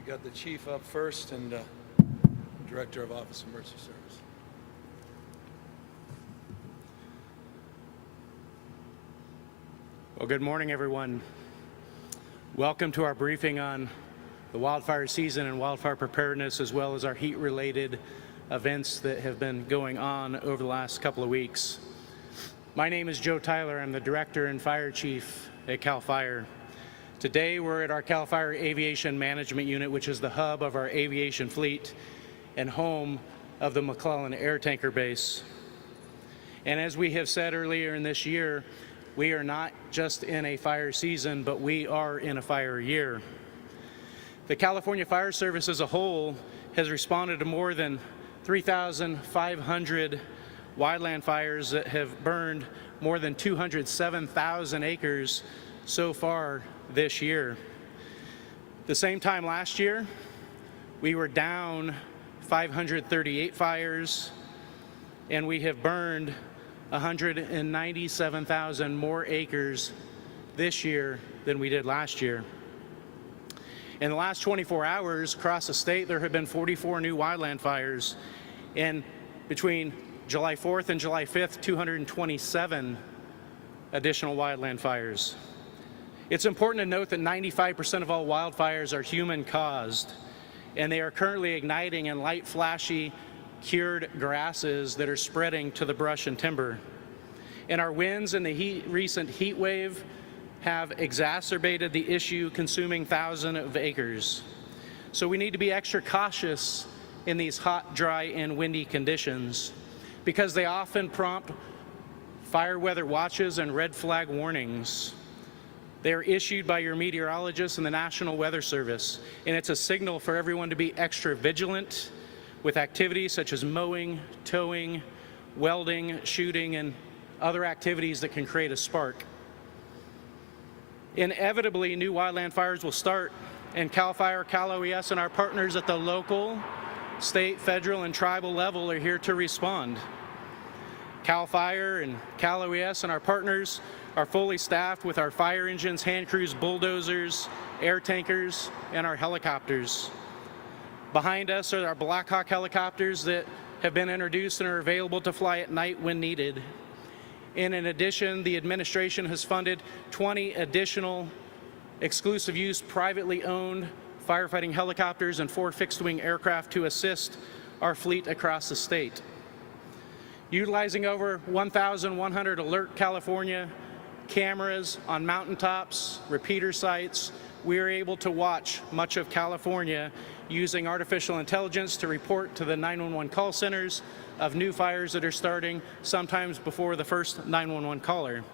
We got the chief up first and Director of Office of Emergency Service. Well, good morning, everyone. Welcome to our briefing on the wildfire season and wildfire preparedness, as well as our heat-related events that have been going on over the last couple of weeks. My name is Joe Tyler. I'm the Director and Fire Chief at CAL FIRE. Today, we're at our CAL FIRE Aviation Management Unit, which is the hub of our aviation fleet and home of the McClellan Air Tanker Base. And as we have said earlier in this year, we are not just in a fire season, but we are in a fire year. The California Fire Service as a whole has responded to more than 3,500 wildland fires that have burned more than 207,000 acres so far this year. The same time last year, we were down 538 fires, and we have burned 197,000 more acres this year than we did last year. In the last 24 hours across the state, there have been 44 new wildland fires, and between July 4th and July 5th, 227 additional wildland fires. It's important to note that 95% of all wildfires are human-caused, and they are currently igniting in light, flashy, cured grasses that are spreading to the brush and timber. And our winds and the recent heat wave have exacerbated the issue, consuming thousands of acres. So we need to be extra cautious in these hot, dry, and windy conditions because they often prompt fire weather watches and red flag warnings. They are issued by your meteorologists and the National Weather Service, and it's a signal for everyone to be extra vigilant with activities such as mowing, towing, welding, shooting, and other activities that can create a spark. Inevitably, new wildland fires will start, and CAL FIRE, Cal OES, and our partners at the local, state, federal, and tribal level are here to respond. CAL FIRE and Cal OES and our partners are fully staffed with our fire engines, hand crews, bulldozers, air tankers, and our helicopters. Behind us are our Black Hawk helicopters that have been introduced and are available to fly at night when needed. And in addition, the administration has funded 20 additional exclusive use privately owned firefighting helicopters and 4 fixed-wing aircraft to assist our fleet across the state. Utilizing over 1,100 Alert California cameras on mountaintops, repeater sites, we are able to watch much of California using artificial intelligence to report to the 911 call centers of new fires that are starting, sometimes before the first 911 caller.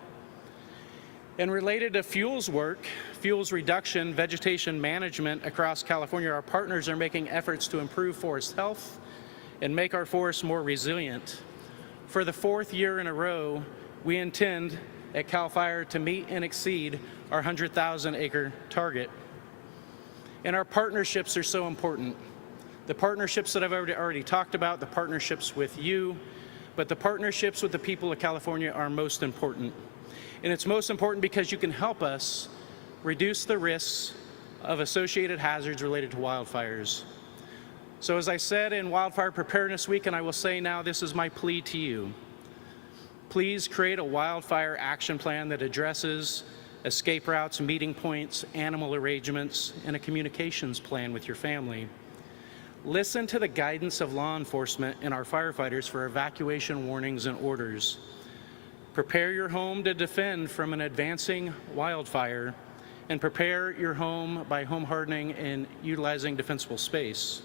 And related to fuels work, fuels reduction, vegetation management across California, our partners are making efforts to improve forest health and make our forests more resilient. For the 4th year in a row, we intend at CAL FIRE to meet and exceed our 100,000 acre target. And our partnerships are so important. The partnerships that I've already talked about, the partnerships with you, but the partnerships with the people of California are most important. And it's most important because you can help us reduce the risks of associated hazards related to wildfires. So as I said in Wildfire Preparedness Week, and I will say now, this is my plea to you. Please create a wildfire action plan that addresses escape routes, meeting points, animal arrangements, and a communications plan with your family. Listen to the guidance of law enforcement and our firefighters for evacuation warnings and orders. Prepare your home to defend from an advancing wildfire, and prepare your home by home hardening and utilizing defensible space.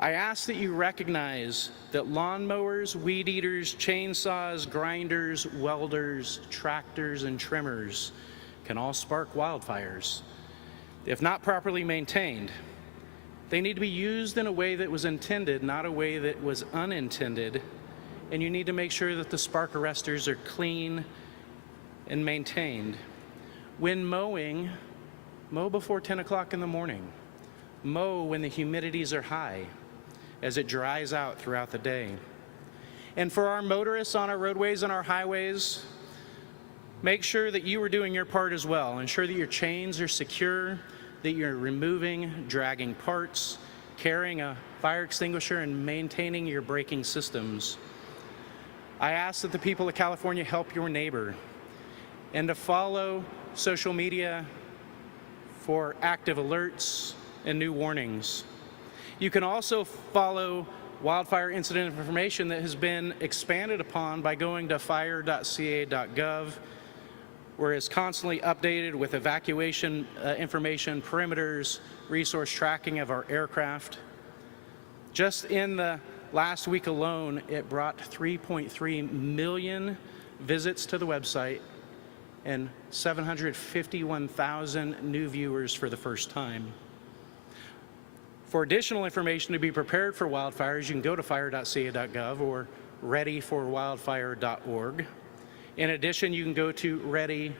I ask that you recognize that lawnmowers, weed eaters, chainsaws, grinders, welders, tractors, and trimmers can all spark wildfires. If not properly maintained, they need to be used in a way that was intended, not a way that was unintended, and you need to make sure that the spark arresters are clean and maintained. When mowing, mow before 10 o'clock in the morning. Mow when the humidities are high, as it dries out throughout the day. And for our motorists on our roadways and our highways, make sure that you are doing your part as well. Ensure that your chains are secure, that you're removing, dragging parts, carrying a fire extinguisher, and maintaining your braking systems. I ask that the people of California help your neighbor and to follow social media for active alerts and new warnings. You can also follow wildfire incident information that has been expanded upon by going to fire.ca.gov, where it's constantly updated with evacuation information, perimeters, resource tracking of our aircraft. Just in the last week alone, it brought 3.3 million visits to the website and 751,000 new viewers for the first time. For additional information to be prepared for wildfires, you can go to fire.ca.gov or readyforwildfire.org. In addition, you can go to ready.ca.gov.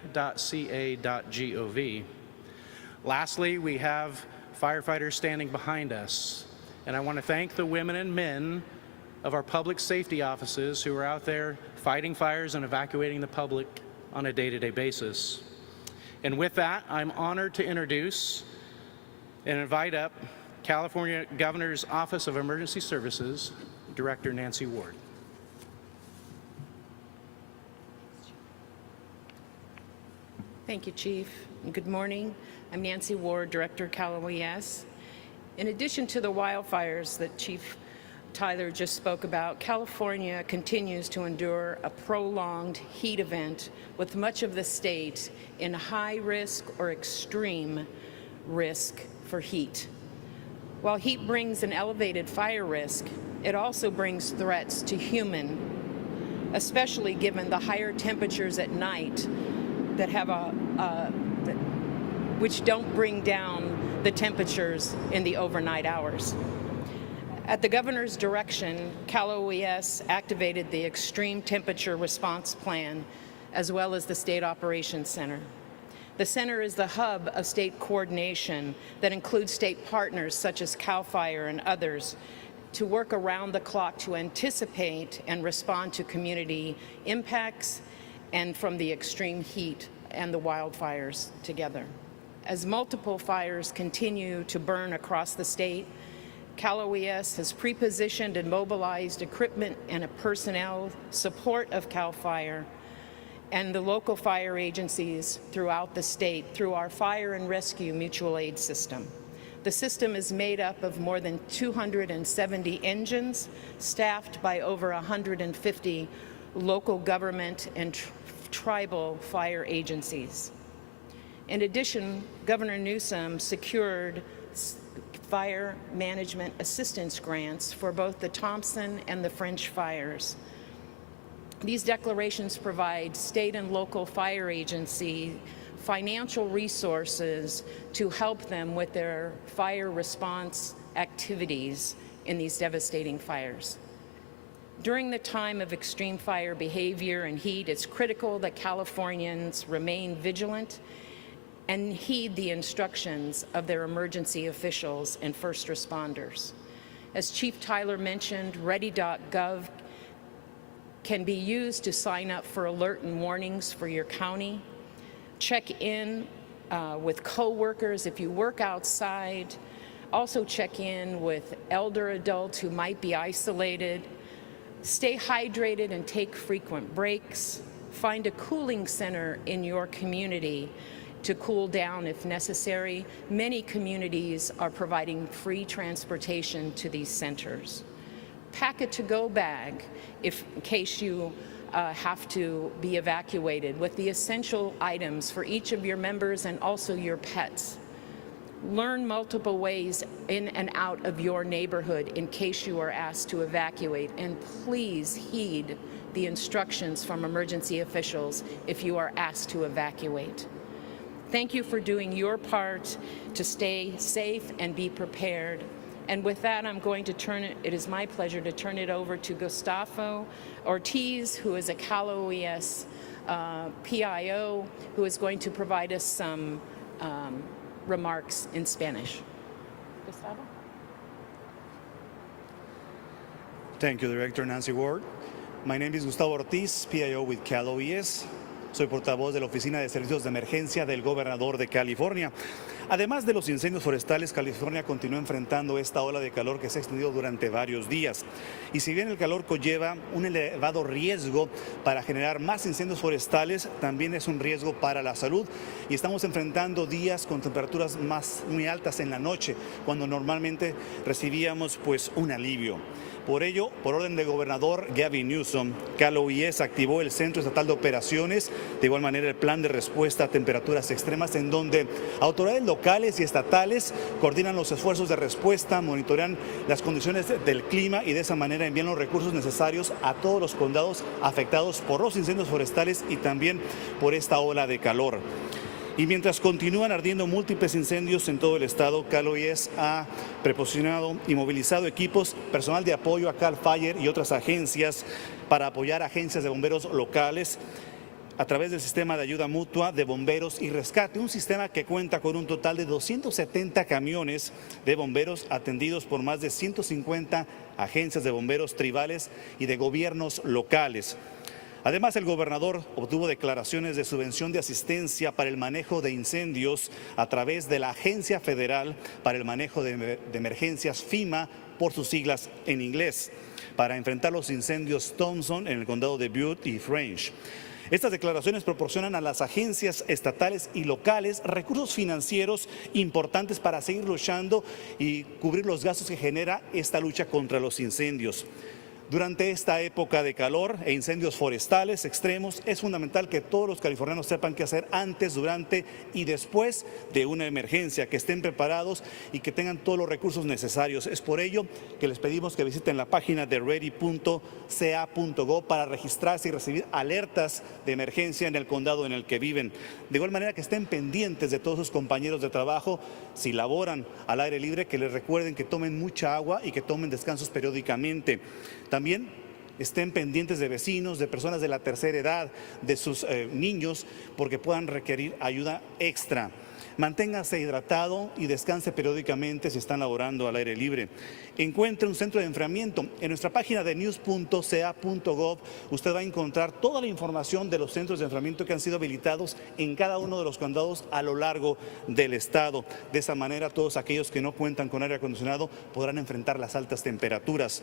Lastly, we have firefighters standing behind us, and I want to thank the women and men of our public safety offices who are out there fighting fires and evacuating the public on a day-to-day basis. And with that, I'm honored to introduce and invite up California Governor's Office of Emergency Services, Director Nancy Ward. Thank you, Chief, and good morning. I'm Nancy Ward, Director, Cal OES. In addition to the wildfires that Chief Tyler just spoke about, California continues to endure a prolonged heat event with much of the state in high risk or extreme risk for heat. While heat brings an elevated fire risk, it also brings threats to human, especially given the higher temperatures at night that have which don't bring down the temperatures in the overnight hours. At the governor's direction, Cal OES activated the Extreme Temperature Response Plan, as well as the State Operations Center. The center is the hub of state coordination that includes state partners such as CAL FIRE and others to work around the clock to anticipate and respond to community impacts and from the extreme heat and the wildfires together. As multiple fires continue to burn across the state, Cal OES has pre-positioned and mobilized equipment and a personnel support of CAL FIRE and the local fire agencies throughout the state through our fire and rescue mutual aid system. The system is made up of more than 270 engines, staffed by over 150 local government and tribal fire agencies. In addition, Governor Newsom secured fire management assistance grants for both the Thompson and the French fires. These declarations provide state and local fire agency financial resources to help them with their fire response activities in these devastating fires. During the time of extreme fire behavior and heat, it's critical that Californians remain vigilant and heed the instructions of their emergency officials and first responders. As Chief Tyler mentioned, ready.gov can be used to sign up for alert and warnings for your county. Check in with coworkers if you work outside. Also check in with elder adults who might be isolated. Stay hydrated and take frequent breaks. Find a cooling center in your community to cool down if necessary. Many communities are providing free transportation to these centers. Pack a to-go bag in case you have to be evacuated with the essential items for each of your members and also your pets. Learn multiple ways in and out of your neighborhood in case you are asked to evacuate, and please heed the instructions from emergency officials if you are asked to evacuate. Thank you for doing your part to stay safe and be prepared. And with that, I'm going to it is my pleasure to turn it over to Gustavo Ortiz, who is a Cal OES PIO, who is going to provide us some remarks in Spanish. Gustavo? Thank you, Director Nancy Ward. My name is Gustavo Ortiz, PIO with Cal OES. Soy portavoz de la Oficina de Servicios de Emergencia del Gobernador de California. Además de los incendios forestales, California continúa enfrentando esta ola de calor que se ha extendido durante varios días. Y si bien el calor conlleva un elevado riesgo para generar más incendios forestales, también es un riesgo para la salud. Y estamos enfrentando días con temperaturas muy altas en la noche, cuando normalmente recibíamos pues un alivio. Por ello, por orden del gobernador Gavin Newsom, CalOES activó el Centro Estatal de Operaciones, de igual manera el Plan de Respuesta a Temperaturas Extremas, en donde autoridades locales y estatales coordinan los esfuerzos de respuesta, monitorean las condiciones del clima y de esa manera envían los recursos necesarios a todos los condados afectados por los incendios forestales y también por esta ola de calor. Y mientras continúan ardiendo múltiples incendios en todo el estado, CalOES ha proporcionado y movilizado equipos, personal de apoyo a Wildfire y otras agencias para apoyar a agencias de bomberos locales a través del sistema de ayuda mutua de bomberos y rescate, un sistema que cuenta con un total de 270 camiones de bomberos atendidos por más de 150 agencias de bomberos tribales y de gobiernos locales. Además, el gobernador obtuvo declaraciones de subvención de asistencia para el manejo de incendios a través de la Agencia Federal para el Manejo de Emergencias, FEMA, por sus siglas en inglés, para enfrentar los incendios Thompson en el condado de Butte y French. Estas declaraciones proporcionan a las agencias estatales y locales recursos financieros importantes para seguir luchando y cubrir los gastos que genera esta lucha contra los incendios. Durante esta época de calor e incendios forestales extremos, es fundamental que todos los californianos sepan qué hacer antes, durante y después de una emergencia, que estén preparados y que tengan todos los recursos necesarios. Es por ello que les pedimos que visiten la página de ready.ca.gov para registrarse y recibir alertas de emergencia en el condado en el que viven. De igual manera que estén pendientes de todos sus compañeros de trabajo, si laboran al aire libre, que les recuerden que tomen mucha agua y que tomen descansos periódicamente. También estén pendientes de vecinos, de personas de la tercera edad, de sus niños, porque puedan requerir ayuda extra. Manténgase hidratado y descanse periódicamente si están laborando al aire libre. Encuentre un centro de enfriamiento. En nuestra página de news.ca.gov usted va a encontrar toda la información de los centros de enfriamiento que han sido habilitados en cada uno de los condados a lo largo del estado. De esa manera, todos aquellos que no cuentan con aire acondicionado podrán enfrentar las altas temperaturas.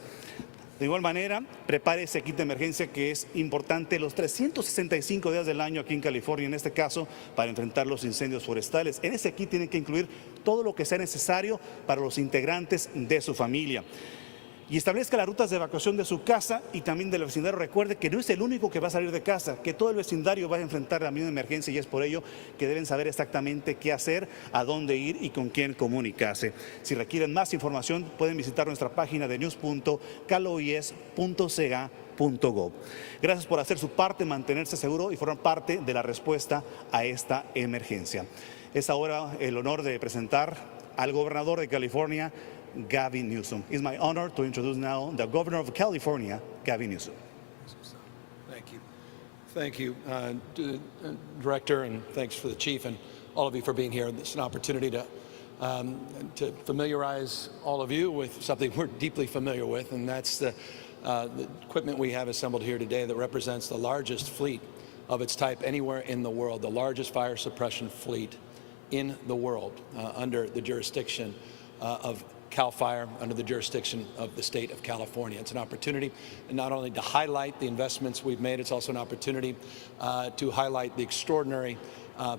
De igual manera, prepare ese kit de emergencia que es importante los 365 días del año aquí en California, en este caso, para enfrentar los incendios forestales. En ese kit tiene que incluir todo lo que sea necesario para los integrantes de su familia. Y establezca las rutas de evacuación de su casa y también del vecindario. Recuerde que no es el único que va a salir de casa, que todo el vecindario va a enfrentar la misma emergencia y es por ello que deben saber exactamente qué hacer, a dónde ir y con quién comunicarse. Si requieren más información, pueden visitar nuestra página de news.caloes.ca.gov. Gracias por hacer su parte, mantenerse seguro y formar parte de la respuesta a esta emergencia. Es ahora el honor de presentar al gobernador de California, Gavin Newsom. It's my honor to introduce now the Governor of California, Gavin Newsom. Thank you. Thank you, Director, and thanks for the Chief and all of you for being here. It's an opportunity to familiarize all of you with something we're deeply familiar with, and that's the equipment we have assembled here today that represents the largest fleet of its type anywhere in the world, the largest fire suppression fleet in the world under the jurisdiction of CAL FIRE, under the jurisdiction of the state of California. It's an opportunity not only to highlight the investments we've made, it's also an opportunity to highlight the extraordinary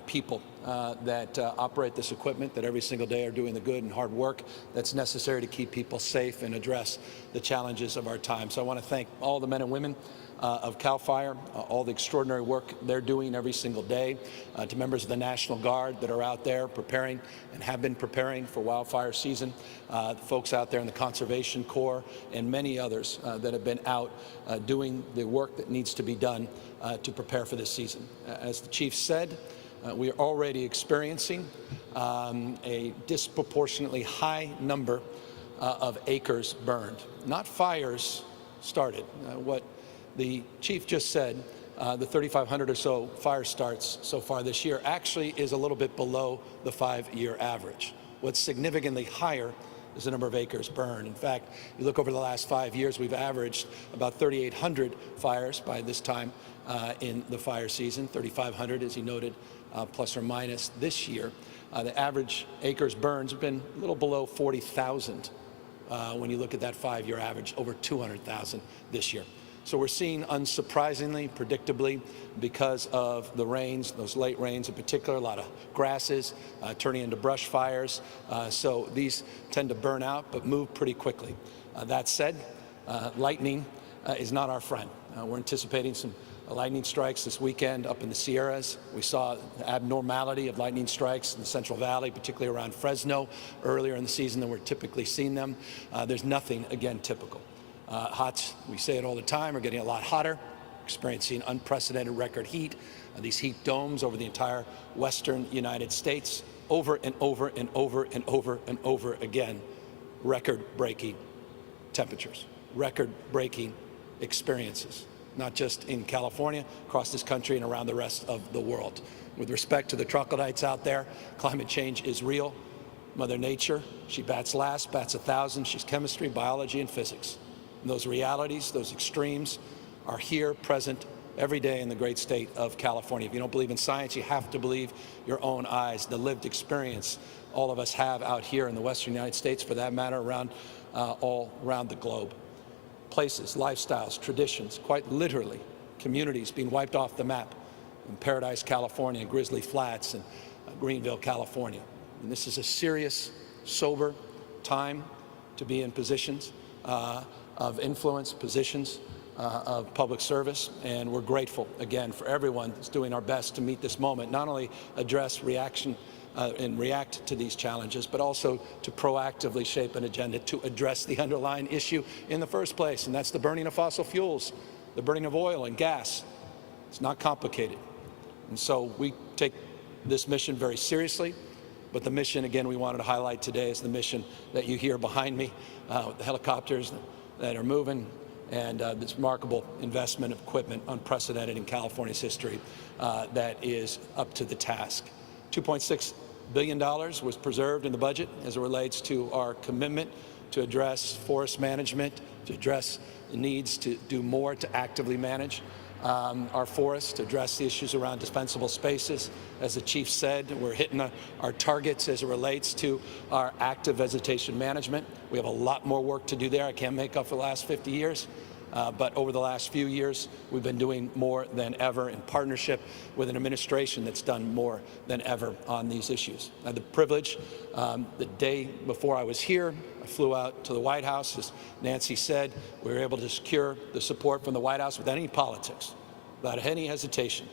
people that operate this equipment, that every single day are doing the good and hard work that's necessary to keep people safe and address the challenges of our time. So I want to thank all the men and women of CAL FIRE, all the extraordinary work they're doing every single day, to members of the National Guard that are out there preparing and have been preparing for wildfire season, the folks out there in the Conservation Corps, and many others that have been out doing the work that needs to be done to prepare for this season. As the Chief said, we are already experiencing a disproportionately high number of acres burned, not fires started. What the Chief just said, the 3,500 or so fire starts so far this year actually is a little bit below the 5-year average. What's significantly higher is the number of acres burned. In fact, you look over the last 5 years, we've averaged about 3,800 fires by this time in the fire season, 3,500, as he noted, plus or minus this year. The average acres burned has been a little below 40,000 when you look at that 5-year average, over 200,000 this year. So we're seeing, unsurprisingly, predictably, because of the rains, those late rains in particular, a lot of grasses turning into brush fires. So these tend to burn out but move pretty quickly. That said, lightning is not our friend. We're anticipating some lightning strikes this weekend up in the Sierras. We saw the abnormality of lightning strikes in the Central Valley, particularly around Fresno, earlier in the season than we're typically seeing them. There's nothing, again, typical. Hots, we say it all the time, are getting a lot hotter, experiencing unprecedented record heat. These heat domes over the entire western United States, over and over and over and over and over again, record-breaking temperatures, record-breaking experiences, not just in California, across this country and around the rest of the world. With respect to the troglodytes out there, climate change is real. Mother Nature, she bats last, bats 1,000. She's chemistry, biology, and physics. And those realities, those extremes, are here, present every day in the great state of California. If you don't believe in science, you have to believe your own eyes, the lived experience all of us have out here in the western United States, for that matter, around all around the globe. Places, lifestyles, traditions, quite literally, communities being wiped off the map in Paradise, California, Grizzly Flats, and Greenville, California. And this is a serious, sober time to be in positions of influence, positions of public service, and we're grateful, again, for everyone who's doing our best to meet this moment, not only address reaction and react to these challenges, but also to proactively shape an agenda to address the underlying issue in the first place, and that's the burning of fossil fuels, the burning of oil and gas. It's not complicated. And so we take this mission very seriously, but the mission, again, we wanted to highlight today is the mission that you hear behind me, with the helicopters that are moving, and this remarkable investment of equipment, unprecedented in California's history, that is up to the task. $2.6 billion was preserved in the budget as it relates to our commitment to address forest management, to address the needs to do more to actively manage our forests, to address the issues around dispensable spaces. As the chief said, we're hitting our targets as it relates to our active vegetation management. We have a lot more work to do there. I can't make up for the last 50 years. But over the last few years, we've been doing more than ever in partnership with an administration that's done more than ever on these issues. I had the privilege, the day before I was here, I flew out to the White House. As Nancy said, we were able to secure the support from the White House without any politics, without any hesitation,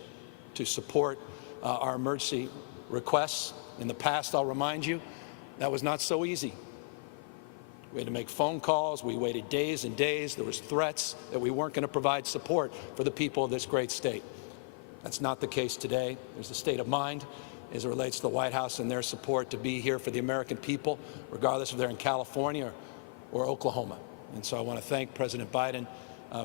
to support our emergency requests. In the past, I'll remind you, that was not so easy. We had to make phone calls. We waited days and days. There was threats that we weren't going to provide support for the people of this great state. That's not the case today. There's a state of mind as it relates to the White House and their support to be here for the American people, regardless if they're in California or Oklahoma. And so I want to thank President Biden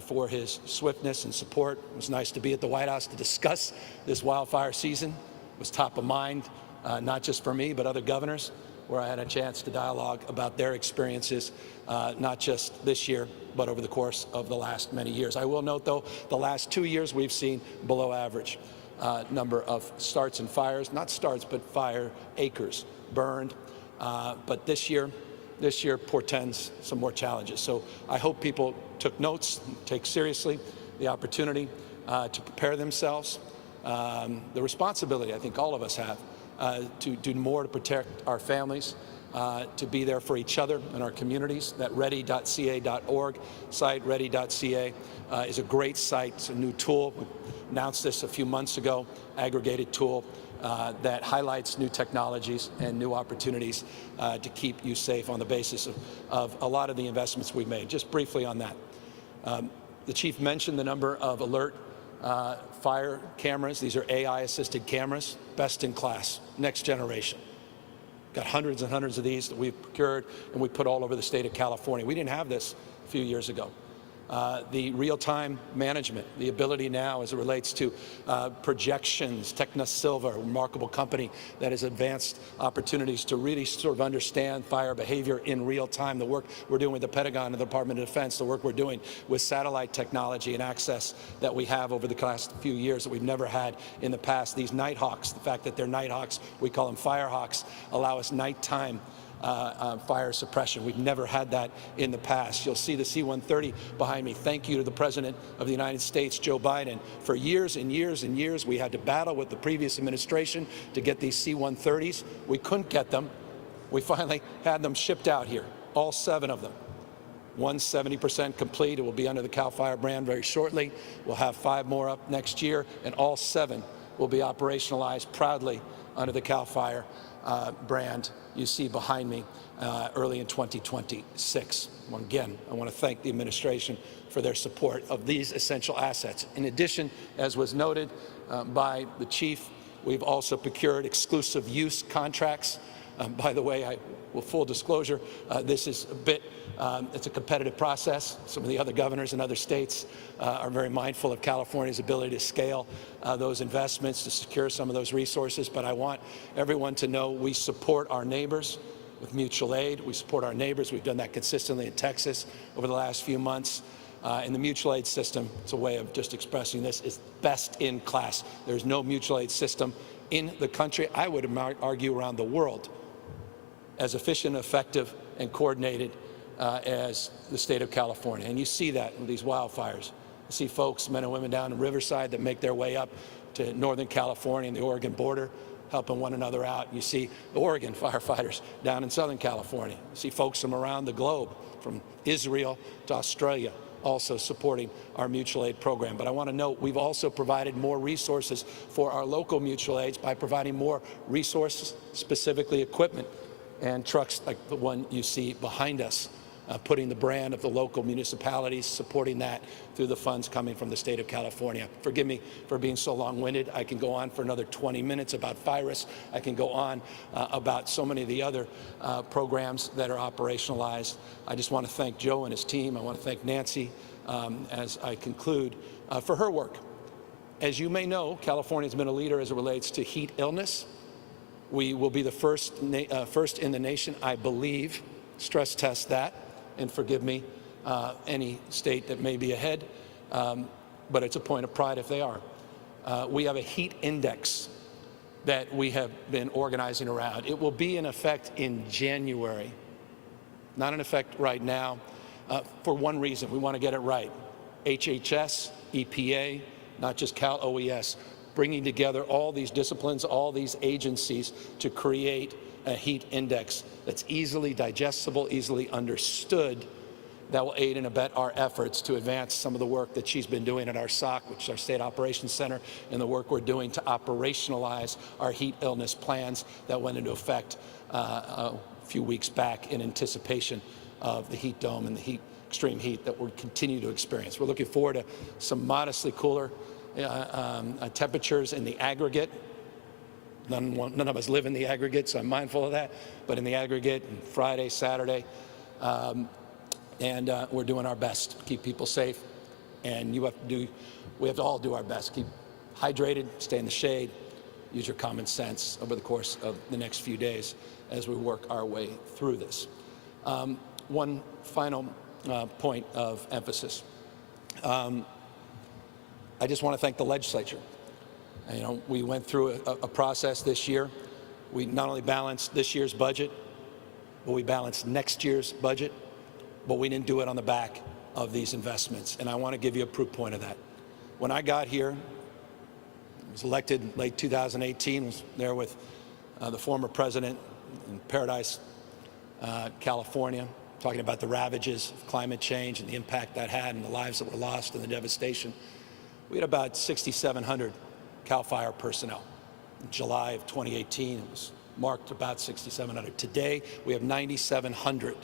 for his swiftness and support. It was nice to be at the White House to discuss this wildfire season. It was top of mind, not just for me, but other governors, where I had a chance to dialogue about their experiences, not just this year, but over the course of the last many years. I will note, though, the last 2 years we've seen below average number of starts and fires, not starts, but fire acres burned. But this year portends some more challenges. So I hope people took notes, take seriously the opportunity to prepare themselves, the responsibility I think all of us have to do more to protect our families, to be there for each other and our communities. That ready.ca.org site, ready.ca, is a great site. It's a new tool. We announced this a few months ago, aggregated tool that highlights new technologies and new opportunities to keep you safe on the basis of a lot of the investments we've made. Just briefly on that. The chief mentioned the number of alert fire cameras. These are AI-assisted cameras, best in class, next generation. Got hundreds and hundreds of these that we've procured and we put all over the state of California. We didn't have this a few years ago. the real-time management, the ability now as it relates to projections. Technosilva, a remarkable company that has advanced opportunities to really sort of understand fire behavior in real time. The work we're doing with the Pentagon and the Department of Defense, the work we're doing with satellite technology and access that we have over the last few years that we've never had in the past. These Nighthawks, the fact that they're Nighthawks, we call them Firehawks, allow us nighttime fire suppression. We've never had that in the past. You'll see the C-130 behind me. Thank you to the President of the United States, Joe Biden. For years and years and years, we had to battle with the previous administration to get these C-130s. We couldn't get them. We finally had them shipped out here, all 7 of them. One's 70% complete. It will be under the CAL FIRE brand very shortly. We'll have 5 more up next year, and all 7 will be operationalized proudly under the CAL FIRE brand you see behind me early in 2026. Again, I want to thank the administration for their support of these essential assets. In addition, as was noted by the chief, we've also procured exclusive use contracts. By the way, full disclosure, this is a bit, it's a competitive process. Some of the other governors in other states are very mindful of California's ability to scale those investments, to secure some of those resources. But I want everyone to know we support our neighbors with mutual aid. We support our neighbors. We've done that consistently in Texas over the last few months. And the mutual aid system, it's a way of just expressing this, is best in class. There's no mutual aid system in the country, I would argue around the world, as efficient, effective, and coordinated as the state of California. And you see that with these wildfires. You see folks, men and women down in Riverside that make their way up to Northern California and the Oregon border, helping one another out. You see the Oregon firefighters down in Southern California. You see folks from around the globe, from Israel to Australia, also supporting our mutual aid program. But I want to note we've also provided more resources for our local mutual aids by providing more resources, specifically equipment and trucks like the one you see behind us, putting the brand of the local municipalities, supporting that through the funds coming from the state of California. Forgive me for being so long-winded. I can go on for another 20 minutes about virus. I can go on about so many of the other programs that are operationalized. I just want to thank Joe and his team. I want to thank Nancy as I conclude for her work. As you may know, California has been a leader as it relates to heat illness. We will be the first in the nation, I believe, stress test that, and forgive me, any state that may be ahead, but it's a point of pride if they are. We have a heat index that we have been organizing around. It will be in effect in January, not in effect right now, for one reason. We want to get it right. HHS, EPA, not just Cal OES, bringing together all these disciplines, all these agencies to create a heat index that's easily digestible, easily understood, that will aid and abet our efforts to advance some of the work that she's been doing at our SOC, which is our State Operations Center, and the work we're doing to operationalize our heat illness plans that went into effect a few weeks back in anticipation of the heat dome and the extreme heat that we'll continue to experience. We're looking forward to some modestly cooler temperatures in the aggregate. None of us live in the aggregate, so I'm mindful of that, but in the aggregate, Friday, Saturday, and we're doing our best to keep people safe, and we have to all do our best. Keep hydrated, stay in the shade, use your common sense over the course of the next few days as we work our way through this. One final point of emphasis. I just want to thank the legislature. You know, we went through a process this year. We not only balanced this year's budget, but we balanced next year's budget, but we didn't do it on the back of these investments. And I want to give you a proof point of that. When I got here, I was elected in late 2018, was there with the former president in Paradise, California, talking about the ravages of climate change and the impact that had and the lives that were lost and the devastation. We had about 6,700 CAL FIRE personnel. In July of 2018, it was marked about 6,700. Today, we have 9,700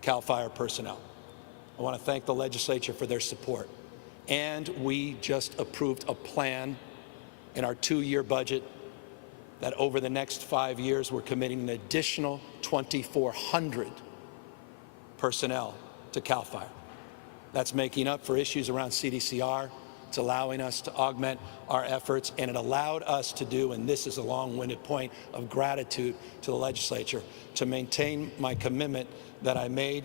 CAL FIRE personnel. I want to thank the legislature for their support. And we just approved a plan in our 2-year budget that over the next 5 years, we're committing an additional 2,400 personnel to CAL FIRE. That's making up for issues around CDCR. It's allowing us to augment our efforts, and it allowed us to do, and this is a long-winded point of gratitude to the legislature, to maintain my commitment that I made,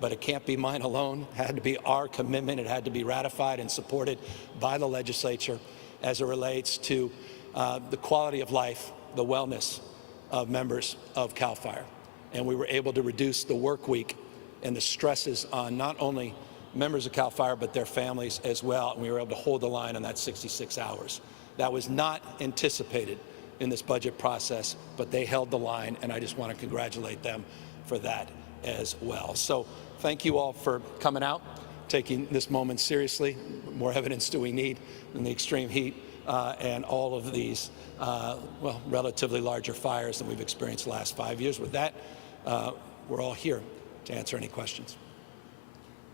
but it can't be mine alone. It had to be our commitment. It had to be ratified and supported by the legislature as it relates to the quality of life, the wellness of members of CAL FIRE. And we were able to reduce the work week and the stresses on not only members of CAL FIRE, but their families as well. And we were able to hold the line on that 66 hours. That was not anticipated in this budget process, but they held the line, and I just want to congratulate them for that as well. So thank you all for coming out, taking this moment seriously. More evidence do we need than the extreme heat and all of these, well, relatively larger fires than we've experienced the last 5 years. With that, we're all here to answer any questions.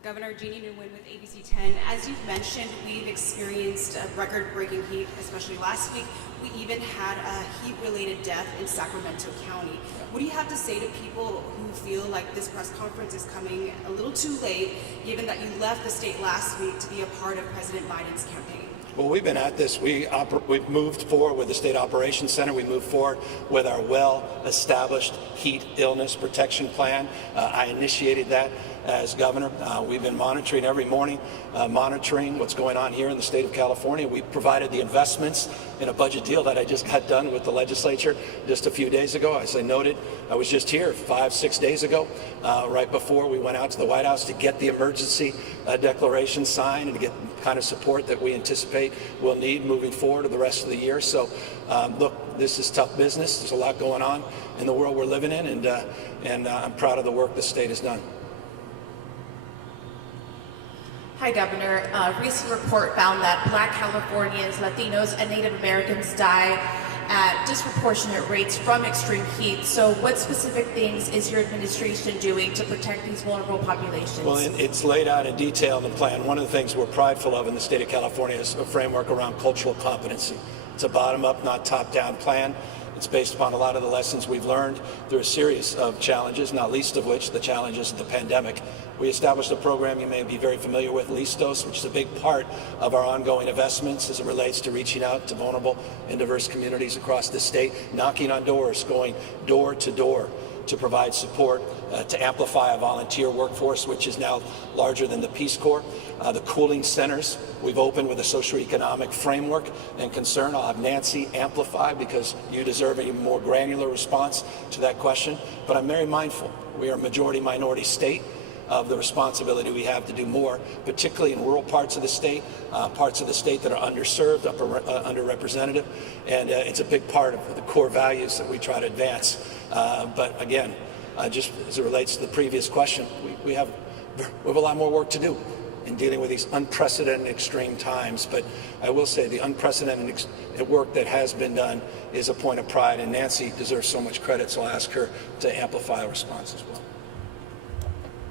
Governor Jeannie Nguyen with ABC 10. As you've mentioned, we've experienced a record-breaking heat, especially last week. We even had a heat-related death in Sacramento County. What do you have to say to people who feel like this press conference is coming a little too late, given that you left the state last week to be a part of President Biden's campaign? Well, we've been at this. We've moved forward with the State Operations Center. We moved forward with our well-established heat illness protection plan. I initiated that as governor. We've been monitoring every morning, monitoring what's going on here in the state of California. We provided the investments in a budget deal that I just got done with the legislature just a few days ago. As I noted, I was just here 5-6 days ago, right before we went out to the White House to get the emergency declaration signed and to get the kind of support that we anticipate we'll need moving forward to the rest of the year. So look, this is tough business. There's a lot going on in the world we're living in, and I'm proud of the work the state has done. Hi, Governor. A recent report found that Black Californians, Latinos, and Native Americans die at disproportionate rates from extreme heat. So what specific things is your administration doing to protect these vulnerable populations? Well, it's laid out in detail in the plan. One of the things we're prideful of in the state of California is a framework around cultural competency. It's a bottom-up, not top-down plan. It's based upon a lot of the lessons we've learned through a series of challenges, not least of which the challenges of the pandemic. We established a program you may be very familiar with, Listos, which is a big part of our ongoing investments as it relates to reaching out to vulnerable and diverse communities across the state, knocking on doors, going door to door to provide support, to amplify a volunteer workforce, which is now larger than the Peace Corps. The cooling centers we've opened with a socioeconomic framework and concern. I'll have Nancy amplify because you deserve a more granular response to that question. But I'm very mindful. We are a majority-minority state of the responsibility we have to do more, particularly in rural parts of the state that are underserved, underrepresented, and it's a big part of the core values that we try to advance. But again, just as it relates to the previous question, we have a lot more work to do in dealing with these unprecedented extreme times. But I will say the unprecedented work that has been done is a point of pride, and Nancy deserves so much credit, so I'll ask her to amplify a response as well.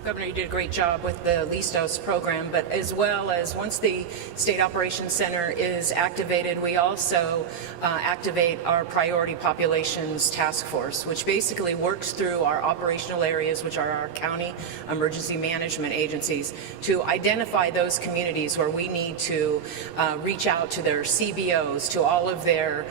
Governor, you did a great job with the Listos program, but as well as once the State Operations Center is activated, we also activate our Priority Populations Task Force, which basically works through our operational areas, which are our county emergency management agencies, to identify those communities where we need to reach out to their CBOs, to all of their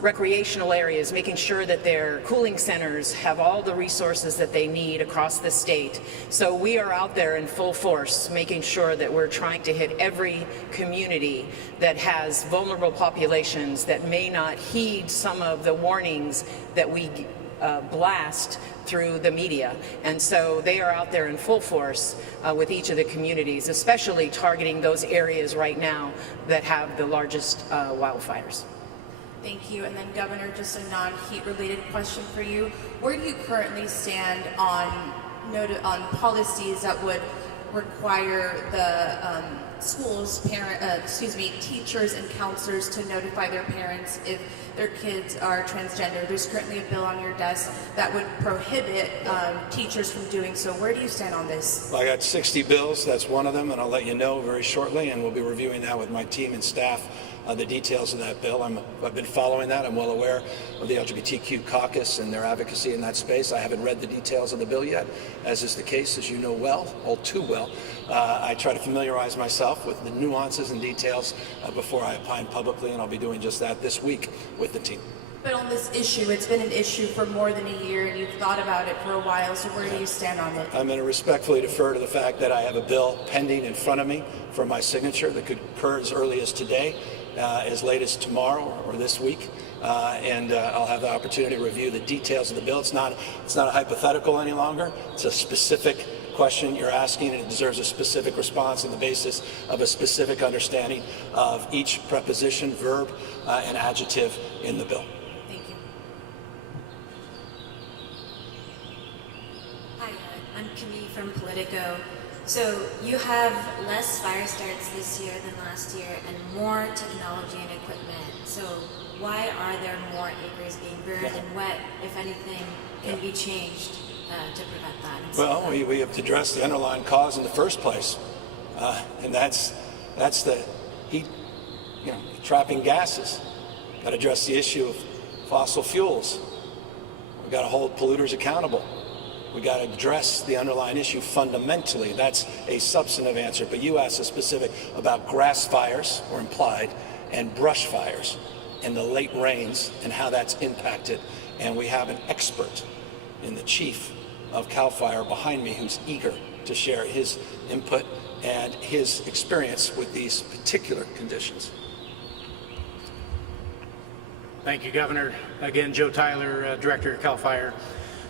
recreational areas, making sure that their cooling centers have all the resources that they need across the state. So we are out there in full force, making sure that we're trying to hit every community that has vulnerable populations that may not heed some of the warnings that we blast through the media. And so they are out there in full force with each of the communities, especially targeting those areas right now that have the largest wildfires. Thank you. And then, Governor, just a non-heat related question for you. Where do you currently stand on policies that would require the schools, teachers and counselors to notify their parents if their kids are transgender? There's currently a bill on your desk that would prohibit teachers from doing so. Where do you stand on this? Well, I got 60 bills. That's one of them, and I'll let you know very shortly, and we'll be reviewing that with my team and staff the details of that bill. I've been following that. I'm well aware of the LGBTQ caucus and their advocacy in that space. I haven't read the details of the bill yet, as is the case, as you know well, all too well. I try to familiarize myself with the nuances and details before I opine publicly, and I'll be doing just that this week with the team. But on this issue, it's been an issue for more than a year, and you've thought about it for a while, so where do you stand on it? I'm going to respectfully defer to the fact that I have a bill pending in front of me for my signature that could occur as early as today, as late as tomorrow or this week, and I'll have the opportunity to review the details of the bill. It's not a hypothetical any longer. It's a specific question you're asking, and it deserves a specific response on the basis of a specific understanding of each preposition, verb, and adjective in the bill. Thank you. Hi, I'm Camille from Politico. So you have less fire starts this year than last year and more technology and equipment. So why are there more acres being burned, and what, if anything, can be changed to prevent that? Well, we have to address the underlying cause in the first place, and that's the heat, trapping gases. Got to address the issue of fossil fuels. We got to hold polluters accountable. We got to address the underlying issue fundamentally. That's a substantive answer. But you asked a specific about grass fires, or implied, and brush fires, and the late rains and how that's impacted. And we have an expert in the chief of CAL FIRE behind me who's eager to share his input and his experience with these particular conditions. Thank you, Governor. Again, Joe Tyler, Director of CAL FIRE.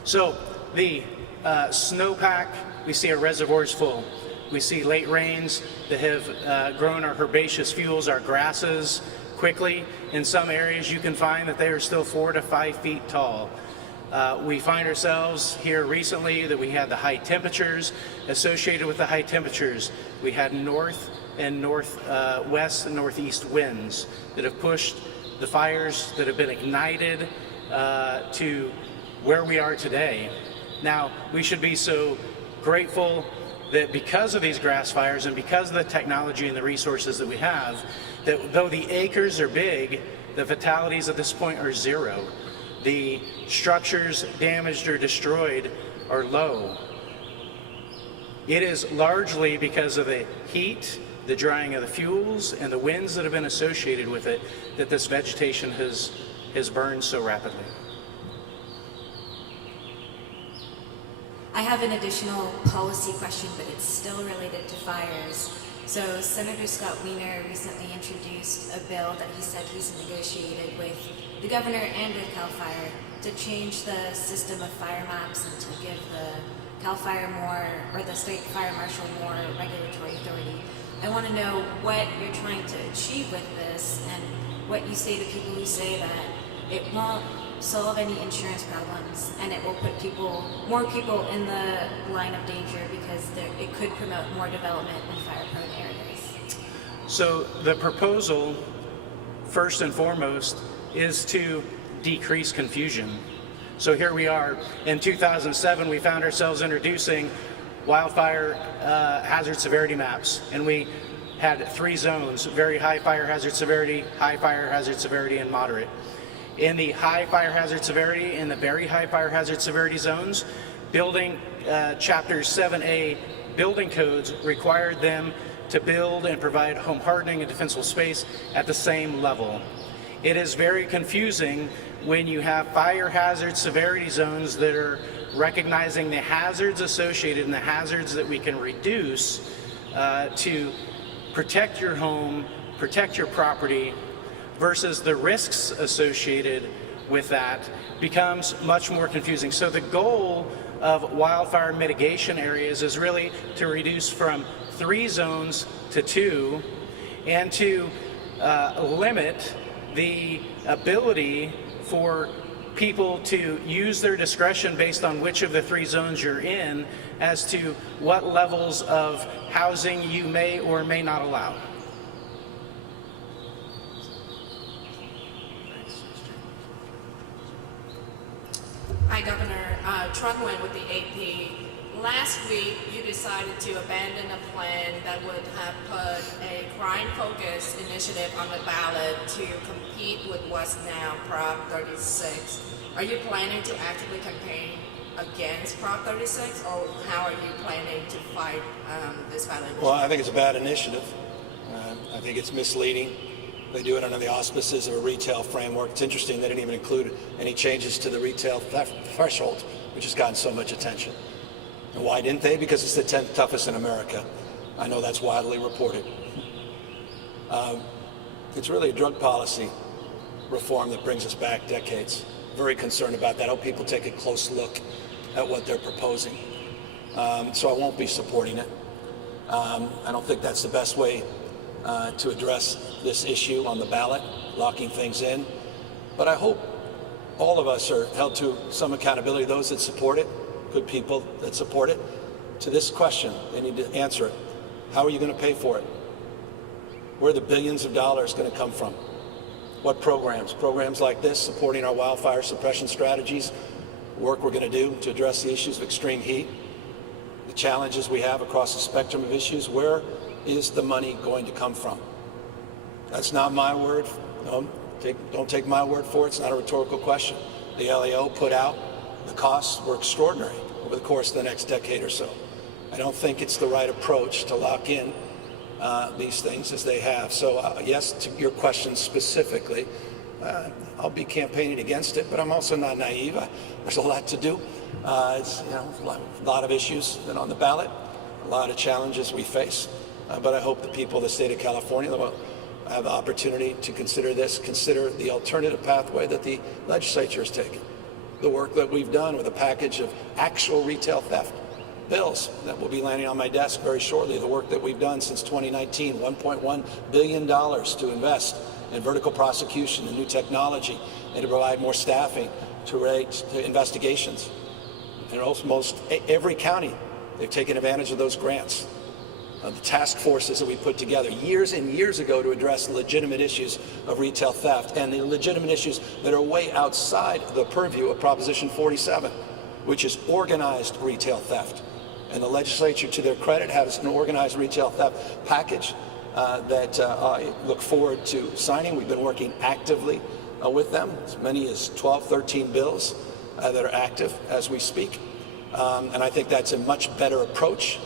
So the snowpack, we see our reservoirs full. We see late rains that have grown our herbaceous fuels, our grasses, quickly. In some areas, you can find that they are still 4 to 5 feet tall. We find ourselves here recently that we had the high temperatures. Associated with the high temperatures, we had north and northwest and northeast winds that have pushed the fires that have been ignited to where we are today. Now, we should be so grateful that because of these grass fires and because of the technology and the resources that we have, that though the acres are big, the fatalities at this point are 0. The structures damaged or destroyed are low. It is largely because of the heat, the drying of the fuels, and the winds that have been associated with it that this vegetation has burned so rapidly. I have an additional policy question, but it's still related to fires. So Senator Scott Wiener recently introduced a bill that he said he's negotiated with the governor and with CAL FIRE to change the system of fire maps and to give the CAL FIRE more, or the state fire marshal more regulatory authority. I want to know what you're trying to achieve with this, and what you say to people who say that it won't solve any insurance problems and it will put more people in the line of danger because it could promote more development in fire-prone areas. So the proposal, first and foremost, is to decrease confusion. So here we are. In 2007, we found ourselves introducing wildfire hazard severity maps, and we had 3 zones: very high fire hazard severity, high fire hazard severity, and moderate. In the high fire hazard severity and the very high fire hazard severity zones, building Chapter 7A building codes required them to build and provide home hardening and defensible space at the same level. It is very confusing when you have fire hazard severity zones that are recognizing the hazards associated and the hazards that we can reduce to protect your home, protect your property, versus the risks associated with that becomes much more confusing. So the goal of wildfire mitigation areas is really to reduce from 3 zones to 2, and to limit the ability for people to use their discretion based on which of the 3 zones you're in as to what levels of housing you may or may not allow. Hi, Governor. Trung Nguyen with the AP. last week you decided to abandon a plan that would have put a crime-focused initiative on the ballot to compete with what's now Prop 36. Are you planning to actively campaign against Prop 36, or how are you planning to fight this ballot initiative? Well, I think it's a bad initiative. I think it's misleading. They do it under the auspices of a retail framework. It's interesting they didn't even include any changes to the retail theft threshold, which has gotten so much attention. And why didn't they? Because it's the 10th toughest in America. I know that's widely reported. It's really a drug policy reform that brings us back decades. Very concerned about that. I hope people take a close look at what they're proposing. So I won't be supporting it. I don't think that's the best way to address this issue on the ballot, locking things in. But I hope all of us are held to some accountability, those that support it, good people that support it, to this question. They need to answer it. How are you going to pay for it? Where are the billions of dollars going to come from? What programs? Programs like this, supporting our wildfire suppression strategies, work we're going to do to address the issues of extreme heat, the challenges we have across the spectrum of issues. Where is the money going to come from? That's not my word. Don't take my word for it. It's not a rhetorical question. The LAO put out the costs were extraordinary over the course of the next decade or so. I don't think it's the right approach to lock in these things as they have. So yes, to your question specifically, I'll be campaigning against it, but I'm also not naive. There's a lot to do. It's a lot of issues that are on the ballot, a lot of challenges we face. But I hope the people of the state of California will have the opportunity to consider this, consider the alternative pathway that the legislature has taken. The work that we've done with a package of actual retail theft bills that will be landing on my desk very shortly. The work that we've done since 2019, $1.1 billion to invest in vertical prosecution and new technology and to provide more staffing to investigations. In almost every county, they've taken advantage of those grants. The task forces that we put together years and years ago to address the legitimate issues of retail theft and the legitimate issues that are way outside the purview of Proposition 47, which is organized retail theft. And the legislature, to their credit, has an organized retail theft package that I look forward to signing. We've been working actively with them, as many as 12, 13 bills that are active as we speak. And I think that's a much better approach,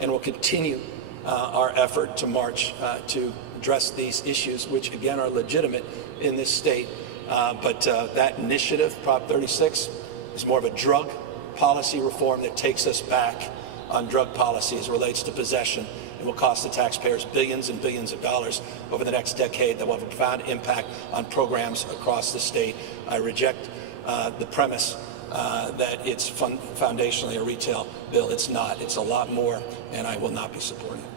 and we'll continue our effort to march to address these issues, which again are legitimate in this state. But that initiative, Prop 36, is more of a drug policy reform that takes us back on drug policy as it relates to possession and will cost the taxpayers billions and billions of dollars over the next decade that will have a profound impact on programs across the state. I reject the premise that it's foundationally a retail bill. It's not. It's a lot more, and I will not be supporting it.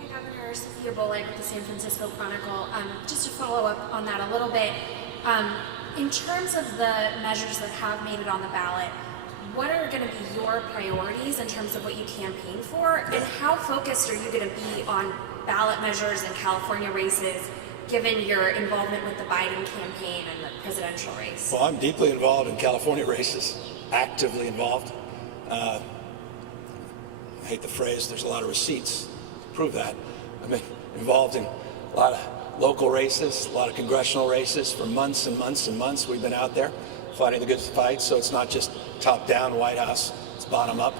Hi, Governor. Sophia Bollig with the San Francisco Chronicle. Just to follow up on that a little bit, in terms of the measures that have made it on the ballot, what are going to be your priorities in terms of what you campaign for, and how focused are you going to be on ballot measures in California races, given your involvement with the Biden campaign and the presidential race? Well, I'm deeply involved in California races, actively involved. I hate the phrase, there's a lot of receipts to prove that. I've been involved in a lot of local races, a lot of congressional races for months and months and months. We've been out there fighting the good fight, so it's not just top-down White House, it's bottom-up.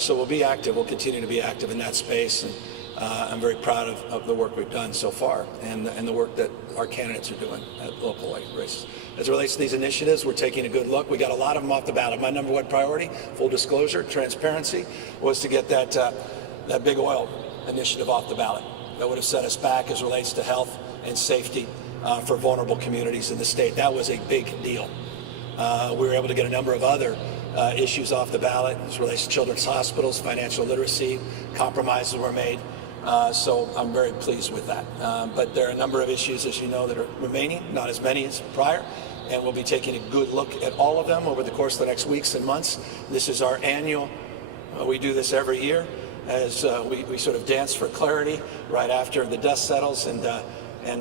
So we'll be active, we'll continue to be active in that space. And I'm very proud of the work we've done so far and the work that our candidates are doing at local races. As it relates to these initiatives, we're taking a good look. We got a lot of them off the ballot. My number one priority, full disclosure, transparency, was to get that big oil initiative off the ballot. That would have set us back as it relates to health and safety for vulnerable communities in the state. That was a big deal. We were able to get a number of other issues off the ballot as it relates to children's hospitals, financial literacy, compromises were made. So I'm very pleased with that. But there are a number of issues, as you know, that are remaining, not as many as prior, and we'll be taking a good look at all of them over the course of the next weeks and months. This is our annual, we do this every year, as we sort of dance for clarity right after the dust settles, and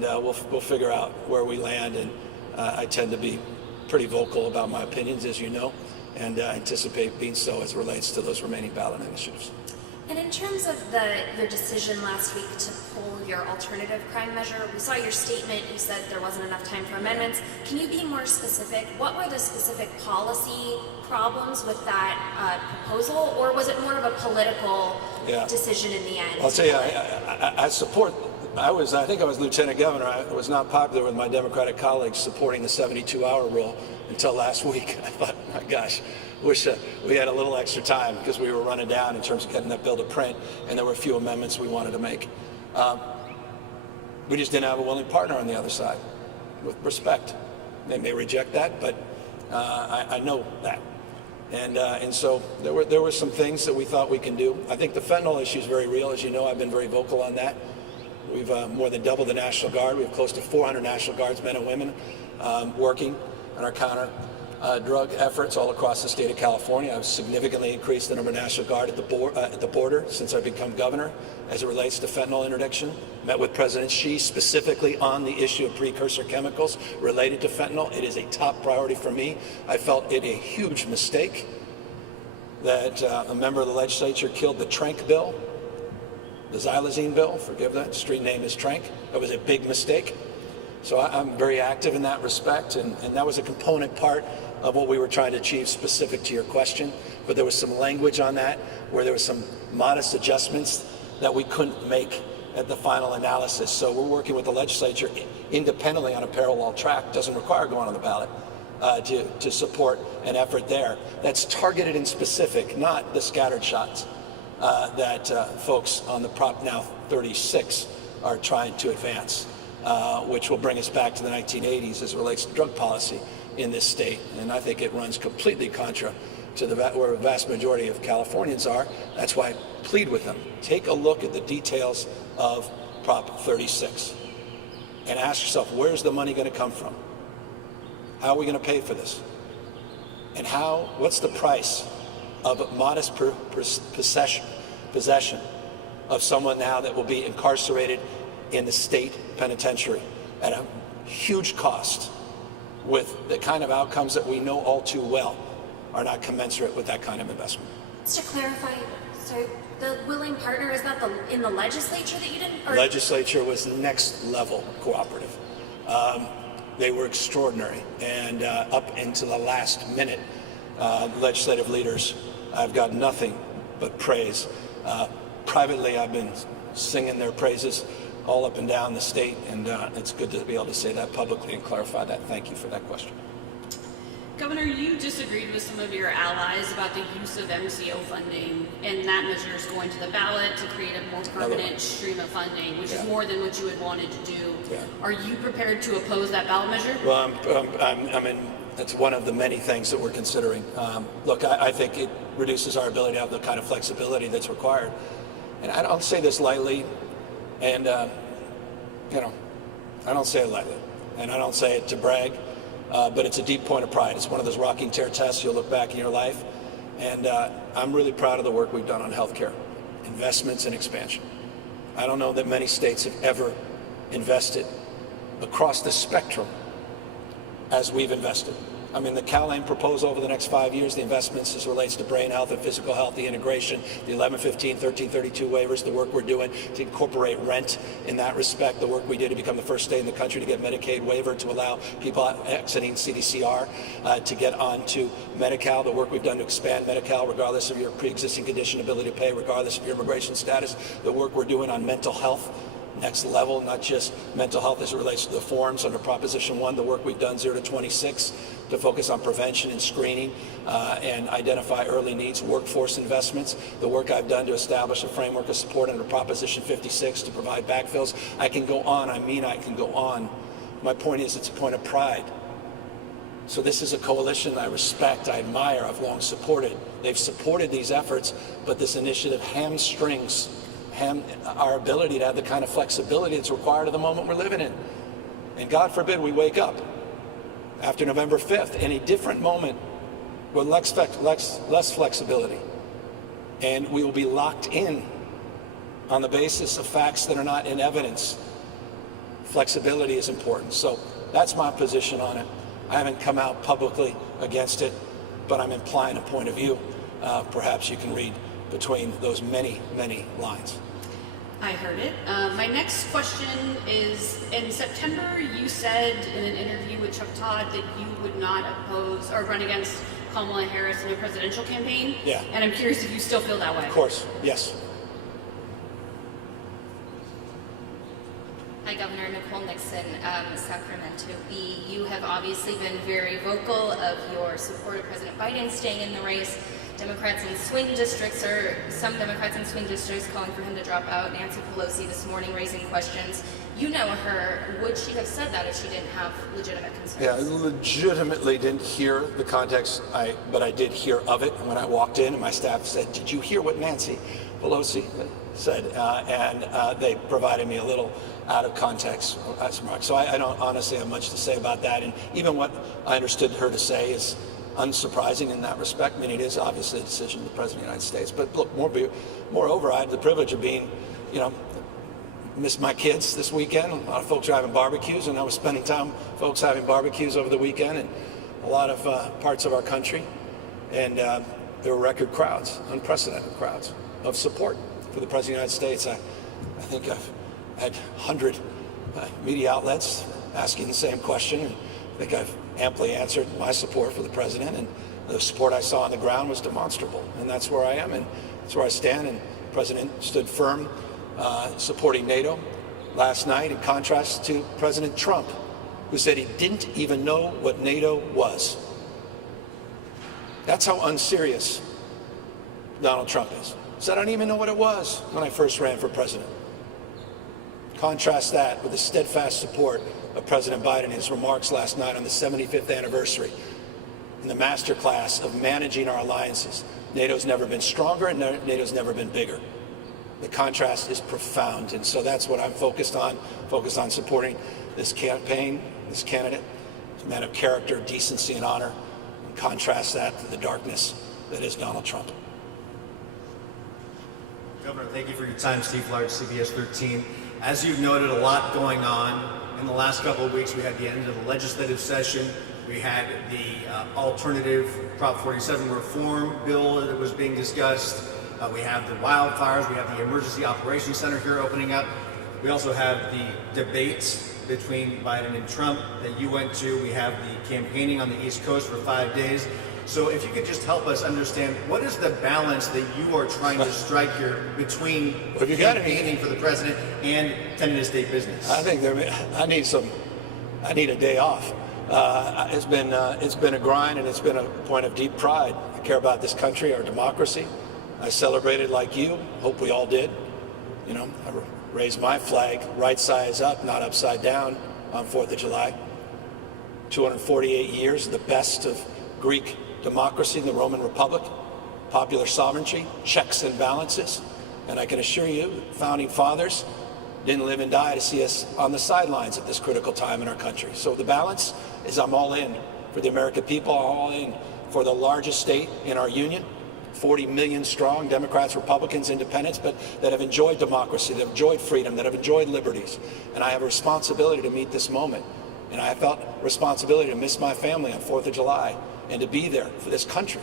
we'll figure out where we land. And I tend to be pretty vocal about my opinions, as you know, and anticipate being so as it relates to those remaining ballot initiatives. And in terms of your decision last week to pull your alternative crime measure, we saw your statement, you said there wasn't enough time for amendments. Can you be more specific? What were the specific policy problems with that proposal, or was it more of a political decision in the end? I'll tell you, I support, I think I was Lieutenant Governor. I was not popular with my Democratic colleagues supporting the 72-hour rule until last week. I thought, my gosh, wish we had a little extra time because we were running down in terms of getting that bill to print, and there were a few amendments we wanted to make. We just didn't have a willing partner on the other side, with respect. They may reject that, but I know that. And so there were some things that we thought we can do. I think the fentanyl issue is very real. As you know, I've been very vocal on that. We've more than doubled the National Guard. We have close to 400 National Guards, men and women, working on our counter drug efforts all across the state of California. I've significantly increased the number of National Guard at the border since I've become governor as it relates to fentanyl interdiction. Met with President Xi specifically on the issue of precursor chemicals related to fentanyl. It is a top priority for me. I felt it a huge mistake that a member of the legislature killed the Trank bill, the xylazine bill, forgive that, street name is Trank. That was a big mistake. So I'm very active in that respect, and that was a component part of what we were trying to achieve specific to your question. But there was some language on that where there was some modest adjustments that we couldn't make at the final analysis. So we're working with the legislature independently on a parallel track. Doesn't require going on the ballot to support an effort there that's targeted and specific, not the scattered shots that folks on the Prop Now 36 are trying to advance. Which will bring us back to the 1980s as it relates to drug policy in this state. And I think it runs completely contra to where the vast majority of Californians are. That's why I plead with them. Take a look at the details of Prop 36 and ask yourself, where's the money going to come from? How are we going to pay for this? And what's the price of a modest possession of someone now that will be incarcerated in the state penitentiary at a huge cost with the kind of outcomes that we know all too well are not commensurate with that kind of investment. Just to clarify, so the willing partner, is that in the legislature that you didn't? Or? Legislature was next level cooperative. They were extraordinary, and up into the last minute, legislative leaders, I've got nothing but praise. Privately, I've been singing their praises all up and down the state, and it's good to be able to say that publicly and clarify that. Thank you for that question. Governor, you disagreed with some of your allies about the use of MCO funding, and that measure is going to the ballot to create a more permanent stream of funding, which is more than what you had wanted to do. Yeah. Are you prepared to oppose that ballot measure? Well, it's one of the many things that we're considering. Look, I think it reduces our ability to have the kind of flexibility that's required. And I don't say this lightly, and I don't say it lightly, and I don't say it to brag. But it's a deep point of pride. It's one of those rocking chair tests you'll look back in your life. And I'm really proud of the work we've done on healthcare, investments and expansion. I don't know that many states have ever invested across the spectrum as we've invested. I mean, the CalAIM proposal over the next 5 years, the investments as relates to brain health and physical health, the integration, the 1115, 1332 waivers, the work we're doing to incorporate rent in that respect, the work we did to become the first state in the country to get Medicaid waiver to allow people exiting CDCR to get onto Medi-Cal, the work we've done to expand Medi-Cal regardless of your pre-existing condition, ability to pay, regardless of your immigration status, the work we're doing on mental health, next level, not just mental health as it relates to the forms under Proposition 1, the work we've done 0 to 26 to focus on prevention and screening and identify early needs, workforce investments, the work I've done to establish a framework of support under Proposition 56 to provide backfills. I can go on, I can go on. My point is it's a point of pride. So this is a coalition I respect, I admire, I've long supported. They've supported these efforts, but this initiative hamstrings our ability to have the kind of flexibility that's required of the moment we're living in. And God forbid we wake up after November 5th in a different moment with less flexibility. And we will be locked in on the basis of facts that are not in evidence. Flexibility is important. So that's my position on it. I haven't come out publicly against it, but I'm implying a point of view. Perhaps you can read between those many, many lines. I heard it. My next question is, in September, you said in an interview with Chuck Todd that you would not oppose or run against Kamala Harris in a presidential campaign. Yeah. And I'm curious if you still feel that way. Of course, yes. Hi, Governor. Nicole Nixon, Sacramento Bee. You have obviously been very vocal of your support of President Biden staying in the race. Democrats in swing districts, or some Democrats in swing districts, calling for him to drop out. Nancy Pelosi this morning raising questions. You know her. Would she have said that if she didn't have legitimate concerns? Yeah, I legitimately didn't hear the context, but I did hear of it. And when I walked in, and my staff said, "Did you hear what Nancy Pelosi said?" And they provided me a little out of context remarks. So I don't honestly have much to say about that. And even what I understood her to say is unsurprising in that respect. I mean, it is obviously a decision of the President of the United States. But look, moreover, I had the privilege of being, missed my kids this weekend. A lot of folks are having barbecues, and I was spending time with folks having barbecues over the weekend in a lot of parts of our country. And there were record crowds, unprecedented crowds of support for the President of the United States. I think I've had 100 media outlets asking the same question. And I think I've amply answered my support for the president, and the support I saw on the ground was demonstrable, and that's where I am, and that's where I stand. And the president stood firm supporting NATO last night, in contrast to President Trump, who said he didn't even know what NATO was. That's how unserious Donald Trump is. He said, "I don't even know what it was when I first ran for president." Contrast that with the steadfast support of President Biden in his remarks last night on the 75th anniversary in the masterclass of managing our alliances. NATO's never been stronger, and NATO's never been bigger. The contrast is profound, and so that's what I'm focused on supporting this campaign, this candidate, a man of character, decency, and honor, and contrast that to the darkness that is Donald Trump. Governor, thank you for your time. Steve Large, CBS 13. As you've noted, a lot going on. In the last couple of weeks, we had the end of the legislative session. We had the alternative Prop 47 reform bill that was being discussed. We have the wildfires. We have the Emergency Operations Center here opening up. We also have the debates between Biden and Trump that you went to. We have the campaigning on the East Coast for 5 days. So if you could just help us understand, what is the balance that you are trying to strike here between campaigning for the president and tending to state business? I think I need a day off. It's been a grind, and it's been a point of deep pride. I care about this country, our democracy. I celebrated like you. Hope we all did. I raised my flag right size up, not upside down, on 4th of July. 248 years, the best of Greek democracy in the Roman Republic, popular sovereignty, checks and balances. And I can assure you, founding fathers didn't live and die to see us on the sidelines at this critical time in our country. So the balance is, I'm all in for the American people, I'm all in for the largest state in our union, 40 million strong, Democrats, Republicans, Independents, but that have enjoyed democracy, that have enjoyed freedom, that have enjoyed liberties. And I have a responsibility to meet this moment. And I felt responsibility to miss my family on 4th of July and to be there for this country,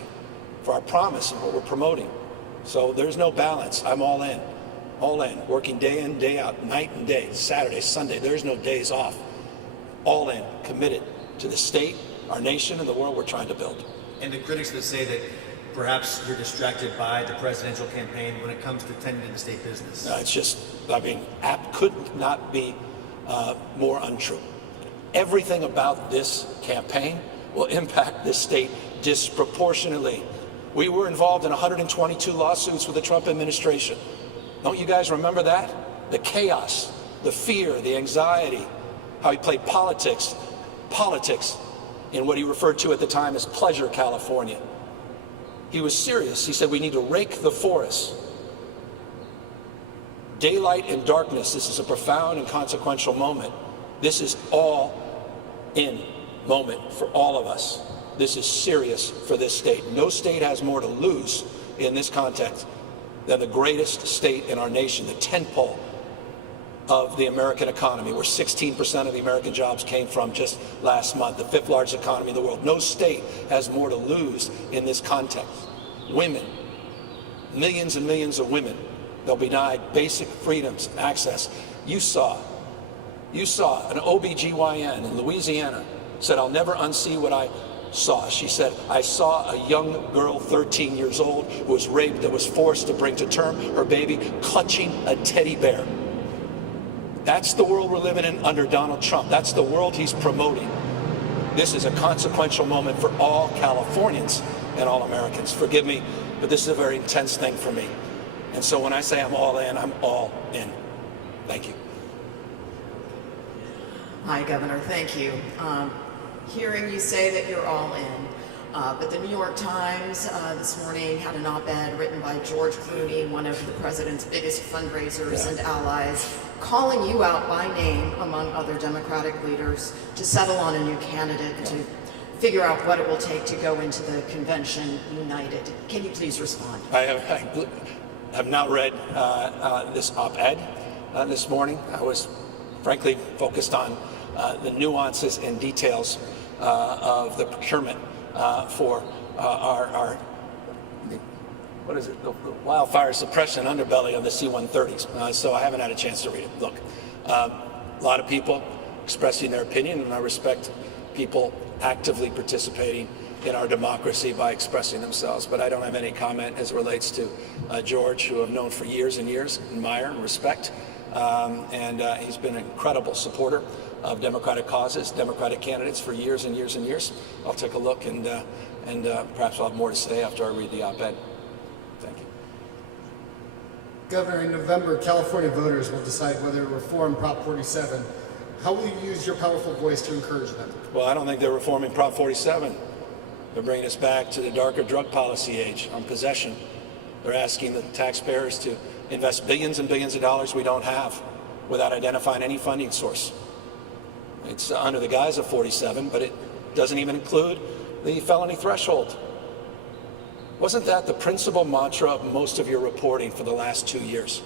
for our promise and what we're promoting. So there's no balance. I'm all in, working day in, day out, night and day, Saturday, Sunday. There's no days off. All in, committed to the state, our nation, and the world we're trying to build. And the critics that say that perhaps you're distracted by the presidential campaign when it comes to tending to state business. It's just, could not be more untrue. Everything about this campaign will impact this state disproportionately. We were involved in 122 lawsuits with the Trump administration. Don't you guys remember that? The chaos, the fear, the anxiety, how he played politics in what he referred to at the time as Pleasure California. He was serious. He said we need to rake the forest. Daylight and darkness, this is a profound and consequential moment. This is all in moment for all of us. This is serious for this state. No state has more to lose in this context than the greatest state in our nation, the tentpole of the American economy, where 16% of the American jobs came from just last month, the 5th largest economy in the world. No state has more to lose in this context. Women, millions and millions of women, they'll be denied basic freedoms, access. You saw an OBGYN in Louisiana said, "I'll never unsee what I saw." She said, "I saw a young girl, 13 years old, who was raped, that was forced to bring to term her baby, clutching a teddy bear." That's the world we're living in under Donald Trump. That's the world he's promoting. This is a consequential moment for all Californians and all Americans. Forgive me, but this is a very intense thing for me. And so when I say I'm all in, I'm all in. Thank you. Hi, Governor. Thank you. Hearing you say that you're all in, but the New York Times this morning had an op-ed written by George Clooney, one of the president's biggest fundraisers and allies, calling you out by name among other Democratic leaders to settle on a new candidate to figure out what it will take to go into the convention united. Can you please respond? I have not read this op-ed this morning. I was frankly focused on the nuances and details of the procurement for our what is it, the wildfire suppression underbelly of the C-130s. So I haven't had a chance to read it. Look, a lot of people expressing their opinion, and I respect people actively participating in our democracy by expressing themselves, but I don't have any comment as it relates to George, who I've known for years and years, admire and respect, and he's been an incredible supporter of Democratic causes, Democratic candidates for years and years and years. I'll take a look, and perhaps I'll have more to say after I read the op-ed. Thank you. Governor, in November, California voters will decide whether to reform Prop 47. How will you use your powerful voice to encourage them? Well, I don't think they're reforming Prop 47. They're bringing us back to the darker drug policy age on possession. They're asking the taxpayers to invest billions and billions of dollars we don't have without identifying any funding source. It's under the guise of 47, but it doesn't even include the felony threshold. Wasn't that the principal mantra of most of your reporting for the last 2 years?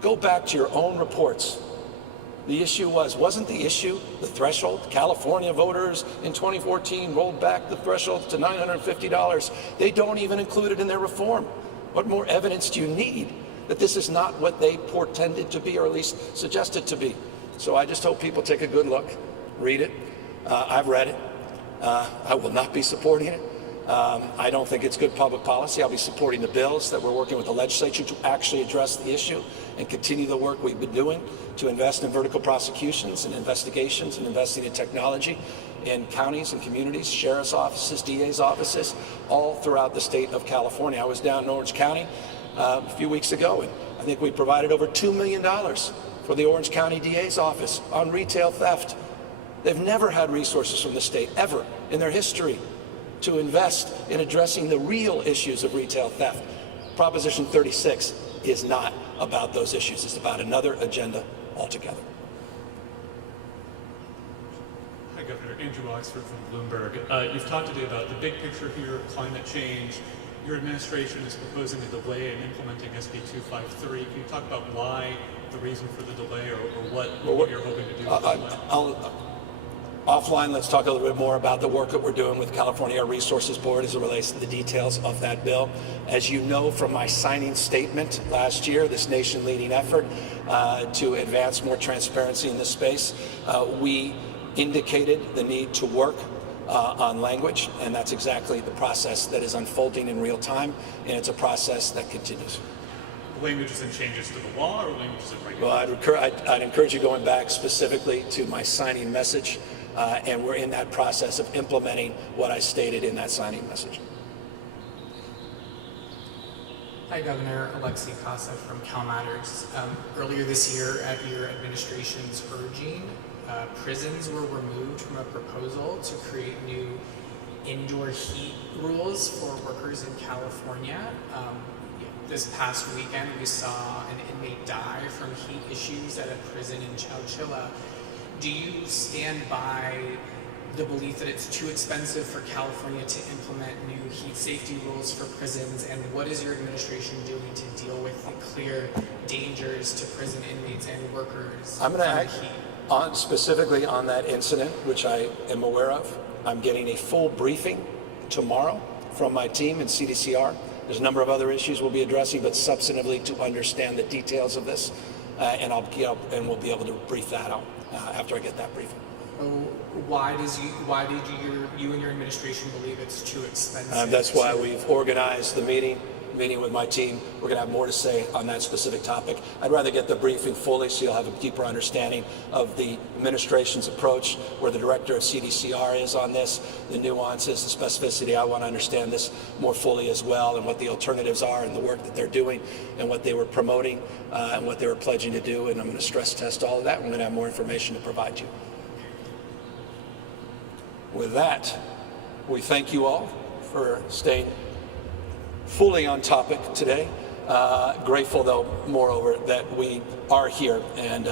Go back to your own reports. The issue wasn't the issue the threshold? California voters in 2014 rolled back the threshold to $950. They don't even include it in their reform. What more evidence do you need that this is not what they portended to be, or at least suggested to be? So I just hope people take a good look, read it. I've read it. I will not be supporting it. I don't think it's good public policy. I'll be supporting the bills that we're working with the legislature to actually address the issue and continue the work we've been doing to invest in vertical prosecutions and investigations and investing in technology in counties and communities, sheriff's offices, DA's offices, all throughout the state of California. I was down in Orange County a few weeks ago, and I think we provided over $2 million for the Orange County DA's office on retail theft. They've never had resources from the state, ever, in their history, to invest in addressing the real issues of retail theft. Proposition 36 is not about those issues. It's about another agenda altogether. Hi, Governor. Andrew Oxford from Bloomberg. You've talked today about the big picture here, climate change. Your administration is proposing a delay in implementing SB 253. Can you talk about why, the reason for the delay, or what you're hoping to do? Offline, let's talk a little bit more about the work that we're doing with California Air Resources Board as it relates to the details of that bill. As you know from my signing statement last year, this nation-leading effort to advance more transparency in this space, we indicated the need to work on language, and that's exactly the process that is unfolding in real time, and it's a process that continues. Languages and changes to the law, or languages and regulations? Well, I'd encourage you going back specifically to my signing message, and we're in that process of implementing what I stated in that signing message. Hi, Governor. Alexi Casa from CalMatters. Earlier this year, at your administration's urging, prisons were removed from a proposal to create new indoor heat rules for workers in California. This past weekend, we saw an inmate die from heat issues at a prison in Chowchilla. Do you stand by the belief that it's too expensive for California to implement new heat safety rules for prisons, and what is your administration doing to deal with the clear dangers to prison inmates and workers I'm going to from act heat? specifically on that incident, which I am aware of. I'm getting a full briefing tomorrow from my team in CDCR. There's a number of other issues we'll be addressing, but substantively to understand the details of this, and we'll be able to brief that out after I get that briefing. Why did you and your administration believe it's too expensive? That's why we've organized the meeting with my team. We're going to have more to say on that specific topic. I'd rather get the briefing fully so you'll have a deeper understanding of the administration's approach, where the director of CDCR is on this, the nuances, the specificity. I want to understand this more fully as well, and what the alternatives are, and the work that they're doing, and what they were promoting, and what they were pledging to do. And I'm going to stress test all of that. We're going to have more information to provide you. With that, we thank you all for staying fully on topic today. Grateful, though, moreover, that we are here and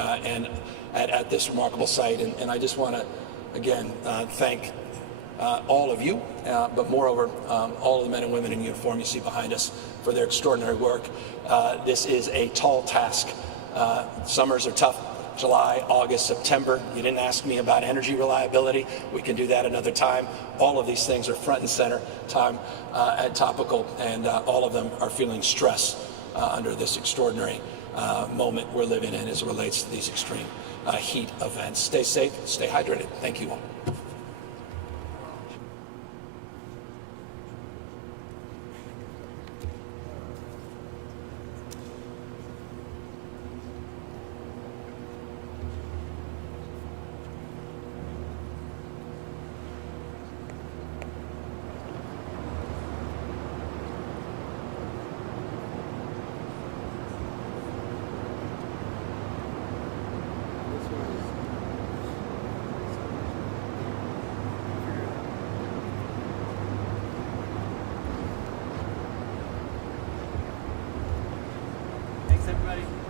at this remarkable site. And I just want to, again, thank all of you, but moreover, all of the men and women in uniform you see behind us for their extraordinary work. This is a tall task. Summers are tough. July, August, September. You didn't ask me about energy reliability. We can do that another time. All of these things are front and center and topical, and all of them are feeling stress under this extraordinary moment we're living in as it relates to these extreme heat events. Stay safe, stay hydrated. Thank you all. Thanks, everybody.